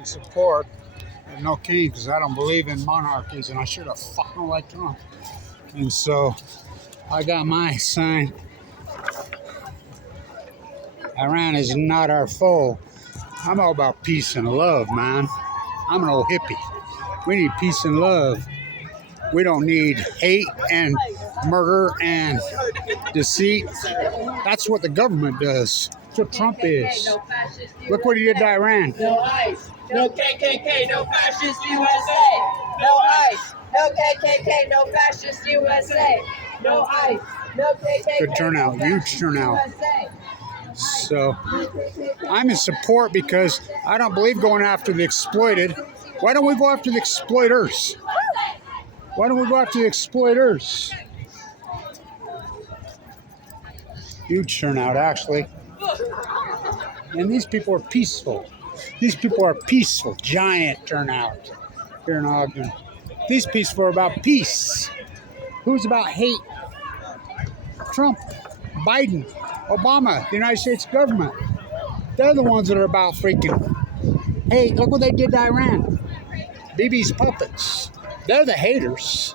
in support of no king because I don't believe in monarchies, and I should have fucking liked Trump. And so I got my sign. Iran is not our foe. I'm all about peace and love, man. I'm an old hippie. We need peace and love. We don't need hate and murder and deceit. That's what the government does. That's what Trump is. Look what he did to Iran. No ICE, no KKK, no fascist USA. No ICE, no KKK, no fascist USA. No ICE, no KKK. Good turnout, huge turnout. So I'm in support because I don't believe going after the exploited. Why don't we go after the exploiters? Why don't we go after the exploiters? Huge turnout, actually. And these people are peaceful. These people are peaceful. Giant turnout here in Ogden. These people are about peace. Who's about hate? Trump, Biden, Obama, the United States government. They're the ones that are about freaking hate. Look what they did to Iran. Bibi's puppets. They're the haters.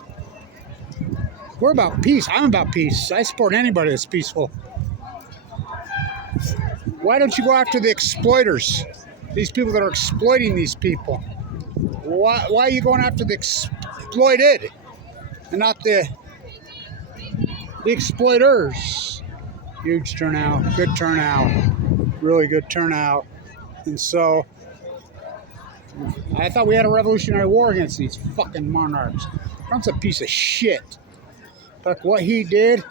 We're about peace. I'm about peace. I support anybody that's peaceful. Why don't you go after the exploiters? These people that are exploiting these people. Why are you going after the exploited and not the exploiters? Huge turnout. Good turnout. Really good turnout. And so I thought we had a revolutionary war against these fucking monarchs. Trump's a piece of shit. Like what he did,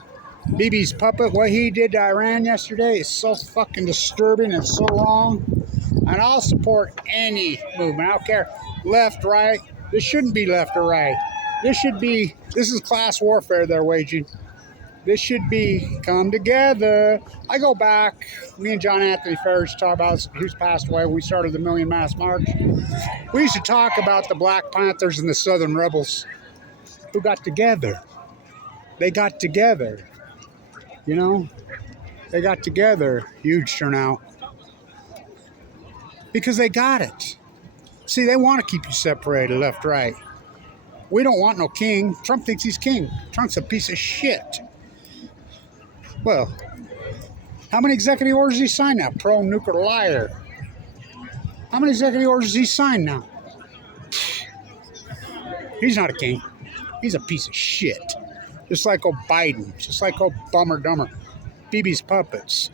Bibi's puppet, what he did to Iran yesterday is so fucking disturbing and so wrong. And I'll support any movement. I don't care left, right. This shouldn't be left or right. This is class warfare they're waging. This should be come together. I go back, me and John Anthony Ferris talk about who's passed away. We started the Million Mass March. We used to talk about the Black Panthers and the Southern Rebels who got together. They got together, you know? They got together. Huge turnout. Because they got it. See, they want to keep you separated left, right. We don't want no king. Trump thinks he's king. Trump's a piece of shit. Well, how many executive orders has he signed now? Pro-nuclear liar. How many executive orders has he signed now? He's not a king. He's a piece of shit. Just like old Biden. Just like old Bummer Dumber. Bibi's puppets.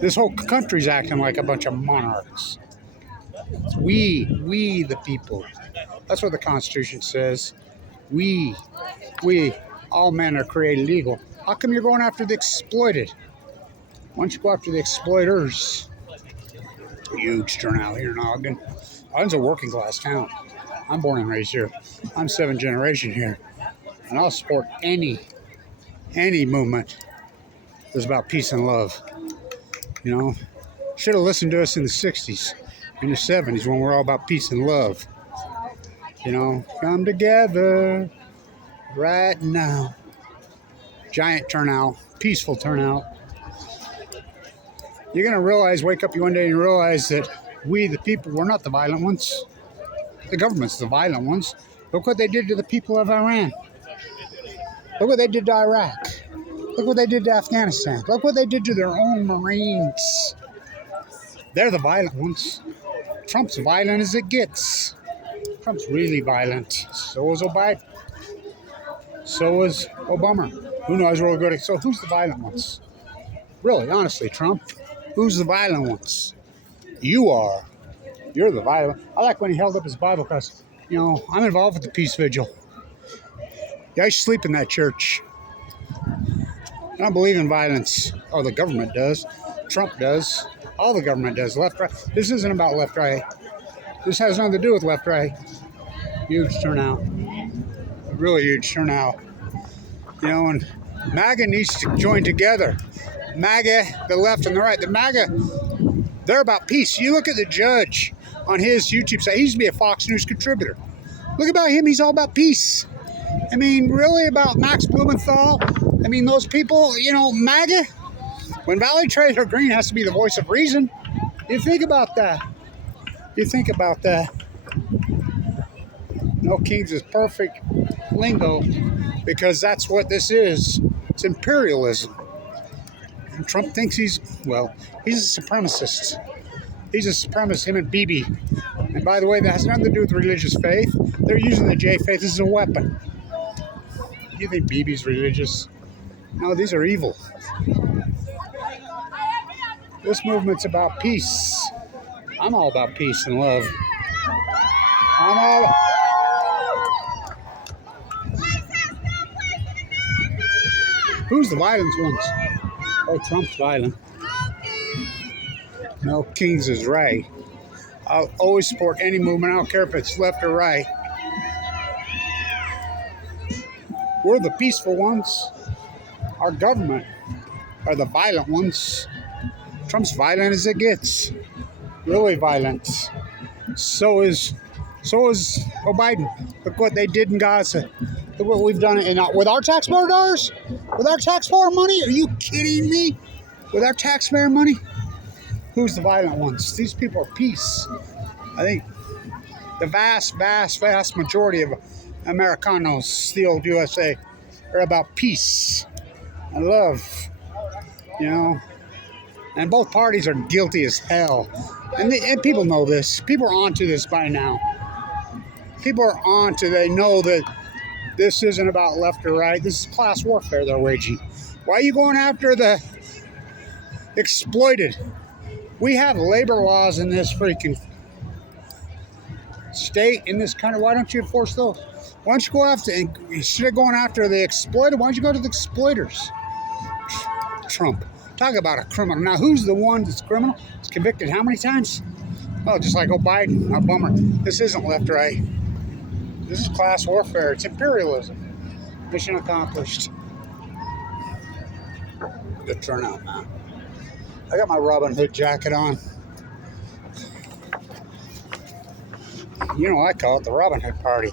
This whole country's acting like a bunch of monarchs. It's we the people. That's what the Constitution says. We, all men are created equal. How come you're going after the exploited? Why don't you go after the exploiters? Huge turnout here in Ogden. Ogden's a working class town. I'm born and raised here. I'm 7th generation here. And I'll support any movement that's about peace and love. You know, should have listened to us in the 60s, in the 70s when we're all about peace and love. You know, come together right now. Giant turnout, peaceful turnout. You're going to realize, wake up one day and realize that we, the people, we're not the violent ones. The government's the violent ones. Look what they did to the people of Iran. Look what they did to Iraq. Look what they did to Afghanistan. Look what they did to their own Marines. They're the violent ones. Trump's violent as it gets. Trump's really violent. So is Biden. So is Obama. Who knows where we're going? So who's the violent ones? Really, honestly, Trump, who's the violent ones? You are. You're the violent. I like when he held up his Bible because, you know, I'm involved with the peace vigil. Yeah, I sleep in that church. I don't believe in violence. Oh, the government does. Trump does. All the government does. Left, right. This isn't about left, right. This has nothing to do with left, right. Huge turnout. Really huge turnout. You know, and MAGA needs to join together. MAGA, the left and the right. The MAGA, they're about peace. You look at the judge on his YouTube site. He used to be a Fox News contributor. Look about him. He's all about peace. I mean, really about Max Blumenthal. I mean, those people, you know, MAGA. When Valley Trader Green has to be the voice of reason, you think about that. You think about that. No kings is perfect lingo because that's what this is. It's imperialism. And Trump thinks he's a supremacist. He's a supremacist, him and Bibi. And by the way, that has nothing to do with religious faith. They're using the J faith as a weapon. You think Bibi's religious? No, these are evil. This movement's about peace. I'm all about peace and love. I'm all. Who's the violent ones? Oh, Trump's violent. No, Kings is right. I'll always support any movement. I don't care if it's left or right. We're the peaceful ones. Our government are the violent ones. Trump's violent as it gets. Really violent. So is Biden. Look what they did in Gaza. Look what we've done with our taxpayer dollars? With our taxpayer money? Are you kidding me? With our taxpayer money? Who's the violent ones? These people are peace. I think the vast majority of Americanos, the old USA, are about peace and love. You know? And both parties are guilty as hell. And people know this. People are onto this by now. People are onto, they know that this isn't about left or right. This is class warfare they're waging. Why are you going after the exploited? We have labor laws in this freaking state, in this country. Why don't you enforce those? Why don't you go after, instead of going after the exploited, why don't you go to the exploiters? Trump. Talk about a criminal. Now, who's the one that's criminal? It's convicted how many times? Oh, just like Biden. A bummer. This isn't left, right. This is class warfare. It's imperialism. Mission accomplished. Good turnout, man. I got my Robin Hood jacket on. You know, I call it the Robin Hood party.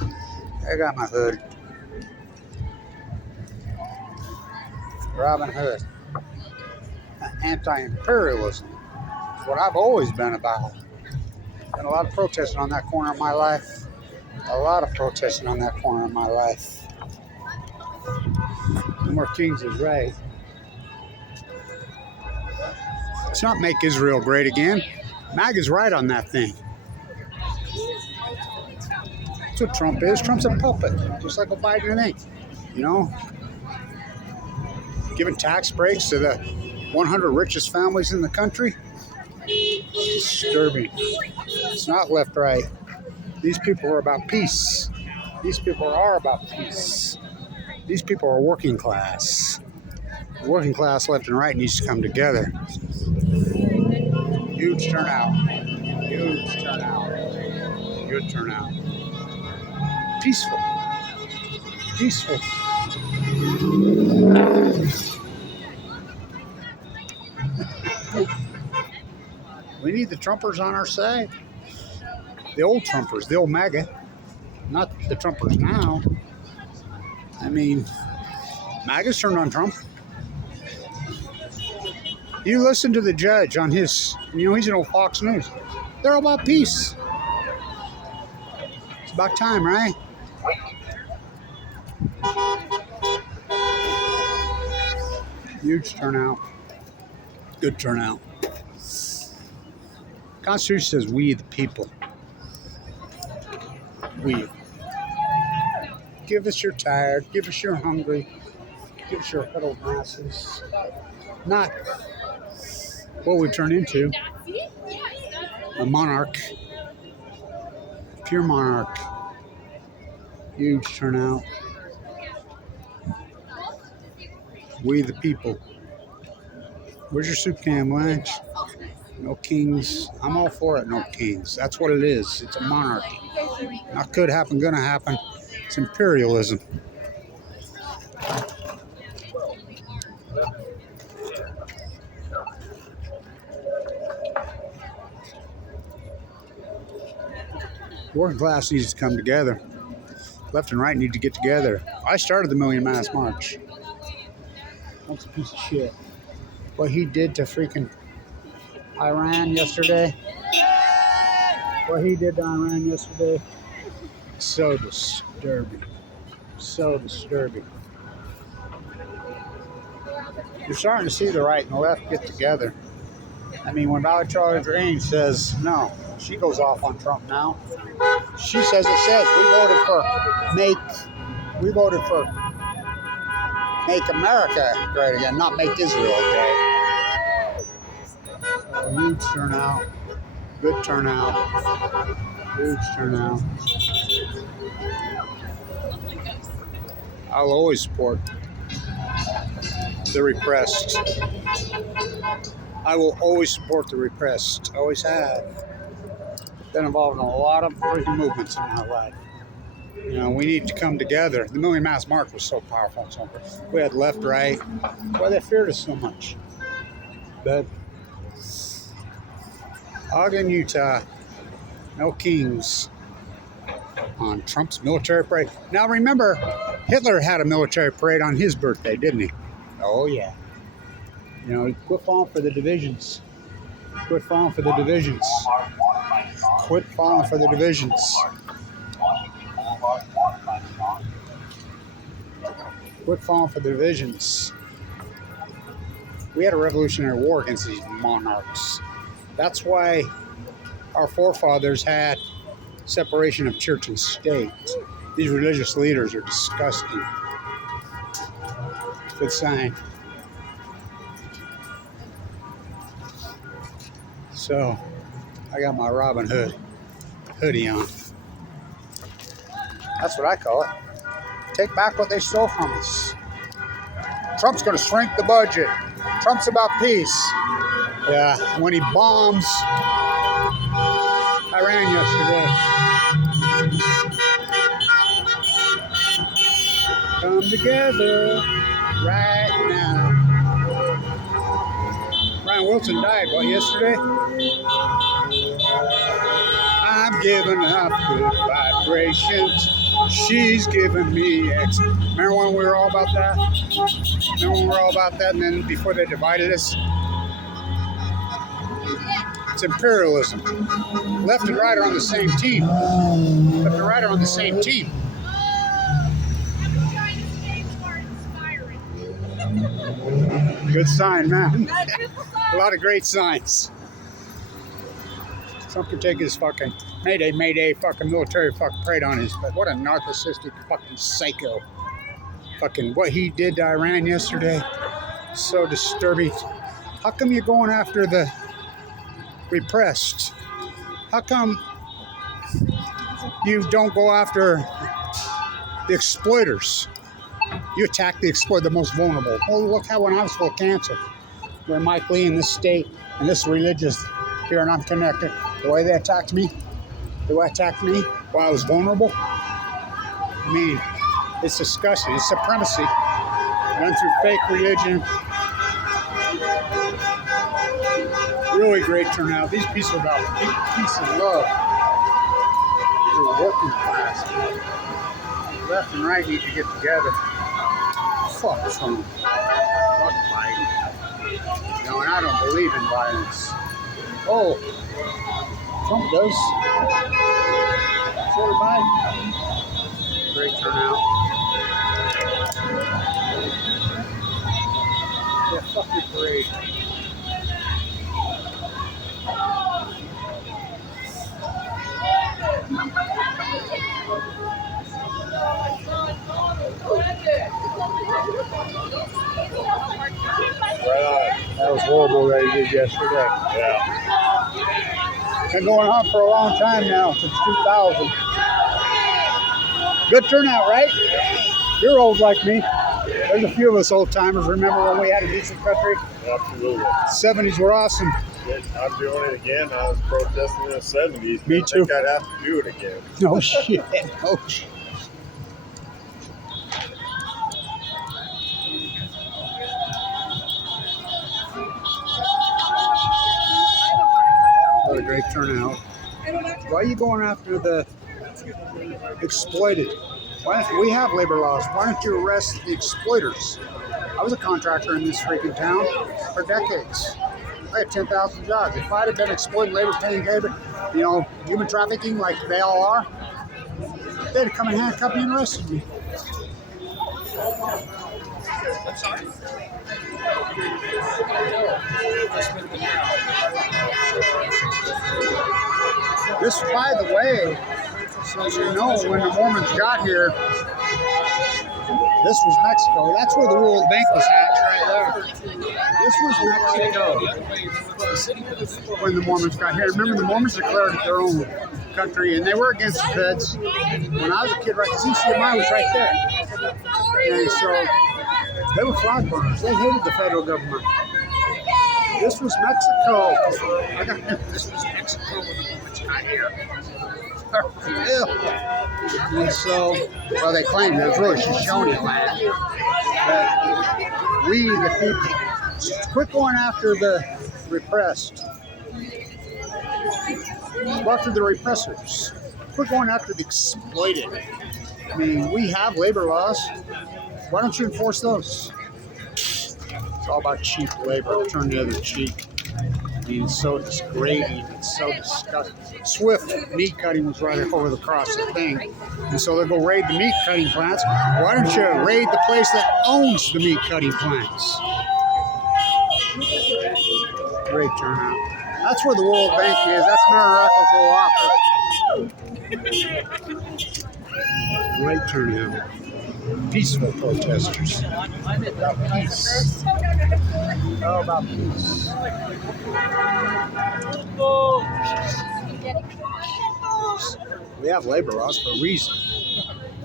I got my hood. Robin Hood. Anti-imperialism. It's what I've always been about. Been a lot of protesting on that corner of my life. A lot of protesting on that corner of my life. No more Kings is right. Let's not make Israel great again. MAGA's right on that thing. That's what Trump is. Trump's a puppet, just like a Biden and you know, giving tax breaks to the 100 richest families in the country. Disturbing. It's not left, right. These people are about peace. These people are about peace. These people are working class. Working class left and right needs to come together. Huge turnout. Huge turnout. Good turnout. Peaceful. Peaceful. We need the Trumpers on our side. The old Trumpers, the old MAGA. Not the Trumpers now. I mean, MAGA's turned on Trump. You listen to the judge on his, you know, he's an old Fox News. They're all about peace. It's about time, right? Huge turnout. Good turnout. Constitution says we the people. We. Give us your tired. Give us your hungry. Give us your huddled masses. Not what we turn into. A monarch. Pure monarch. Huge turnout. We the people. Where's your soup can, Blanch? No kings. I'm all for it, no kings. That's what it is. It's a monarchy. Not could happen, gonna happen. It's imperialism. Working class needs to come together. Left and right need to get together. I started the Million Mass March. That's a piece of shit. What he did to freaking Iran yesterday. What he did to Iran yesterday, so disturbing. So disturbing. You're starting to see the right and the left get together. I mean, when Dr. Charlie Green says no, she goes off on Trump now. She says we voted for make America great again, not make Israel great. A huge turnout, good turnout, huge turnout. I'll always support the repressed. I will always support the repressed. Always have. Been involved in a lot of freaking movements in my life. You know, we need to come together. The Million Mass March was so powerful. So we had left, right. Why they feared us so much? But Ogden, Utah, no kings on Trump's military parade. Now remember, Hitler had a military parade on his birthday, didn't he? Oh yeah. You know, quit falling for the divisions. Quit falling for the divisions. Quit falling for the divisions. Quit falling for the divisions. We had a revolutionary war against these monarchs. That's why our forefathers had separation of church and state. These religious leaders are disgusting. Good sign. So, I got my Robin Hood hoodie on. That's what I call it. Take back what they stole from us. Trump's going to shrink the budget. Trump's about peace. Yeah, when he bombs Iran yesterday. Come together right now. Brian Wilson died, what, yesterday? I'm giving up good vibrations. She's giving me X. Remember when we were all about that? And then before they divided us? It's imperialism. Left and right are on the same team. Left and right are on the same team. Good sign, man. A lot of great signs. Trump can take his fucking Mayday, fucking military fucking parade on his, but what a narcissistic fucking psycho. Fucking what he did to Iran yesterday, so disturbing. How come you're going after the repressed? How come you don't go after the exploiters? You attack the most vulnerable. Oh, look how when I was full of cancer, where Mike Lee in this state and this religious here, and I'm connected. The way they attacked me, while I was vulnerable. I mean, it's disgusting. It's supremacy done through fake religion. Really great turnout. These people are about peace and love. These are working class. Left and right need to get together. Fuck Trump. Fuck Biden. You know, and I don't believe in violence. Oh, Trump does. So did Biden. Great turnout. Yeah, fuck your parade. That was horrible that he did yesterday. Yeah. Been going on for a long time now, since 2000. Good turnout, right? You're old like me. There's a few of us old timers. Remember when we had a decent country? Absolutely. 70s were awesome. I'm doing it again. I was protesting in the 70s. Me too. I think I'd have to do it again. No shit. No shit. What a great turnout. Why are you going after the exploited? Why don't we have labor laws? Why don't you arrest the exploiters? I was a contractor in this freaking town for decades. I had 10,000 jobs. If I'd have been exploiting labor, paying labor, human trafficking like they all are, they'd have come and handcuffed me and arrested me. I'm sorry. This, by the way, so you know, when the Mormons got here, this was Mexico. That's where the World Bank was hatched, right there. This was Mexico when the Mormons got here. Remember, the Mormons declared their own country, and they were against the feds. When I was a kid, right, because ECMI was right there. And so they were flag burners. They hated the federal government. This was Mexico. This was Mexico when the Mormons got here. And so, well, they claimed it was really Shoshone land. But we, the people, quit going after the repressed. Go after the repressors. Quit going after the exploited. I mean, we have labor laws. Why don't you enforce those? It's all about cheap labor. Turn the other cheek. I mean, it's so degrading. It's so disgusting. Swift meat cutting was right over across the thing. And so they'll go raid the meat cutting plants. Why don't you raid the place that owns the meat cutting plants? Great turnout. That's where the World Bank is. That's Mayor Rocco's little office. Great turnout. Peaceful protesters. About peace. Oh, about peace. We have labor laws for a reason.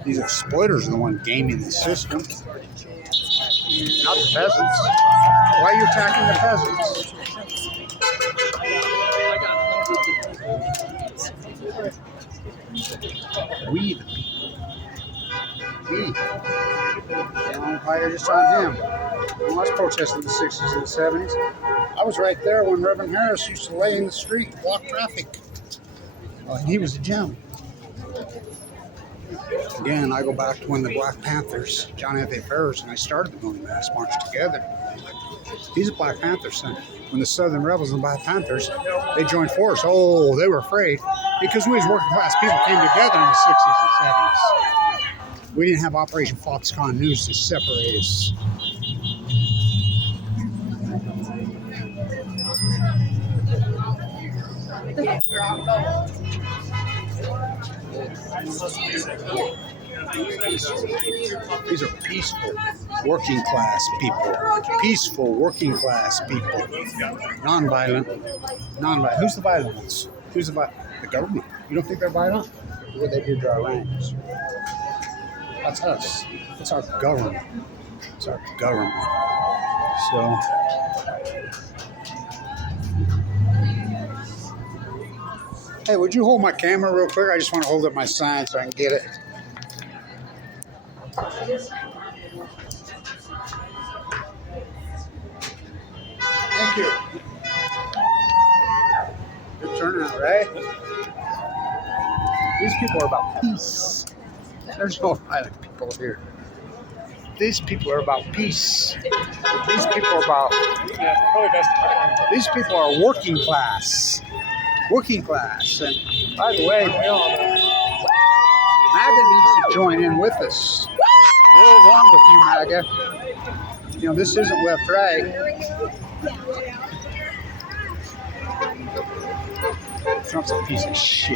These exploiters are the ones gaming the system, not the peasants. Why are you attacking the peasants? We, the people. We. Fire just on him. I was protesting in the 60s and the 70s. I was right there when Reverend Harris used to lay in the street and block traffic. He was a gem. Again, I go back to when the Black Panthers, John F. Ferris, and I started the Moon Mass March together. He's a Black Panther son. When the Southern Rebels and Black Panthers, they joined force. Oh, they were afraid because we as working class people came together in the 60s and 70s. We didn't have Operation Foxconn News to separate us. These are peaceful working class people. Peaceful working class people. Non-violent. Non-violent. Who's the violent ones? Who's the violent? The government. You don't think they're violent? Look what they did to our lands. That's us. That's our government. It's our government. So, hey, would you hold my camera real quick? I just want to hold up my sign so I can get it. Thank you. Good turnout, right? These people are about peace. There's no violent people here. These people are about peace. These people are about. These people are working class. Working class. And by the way, MAGA needs to join in with us. We're one with you, MAGA. This isn't left right. Trump's a piece of shit.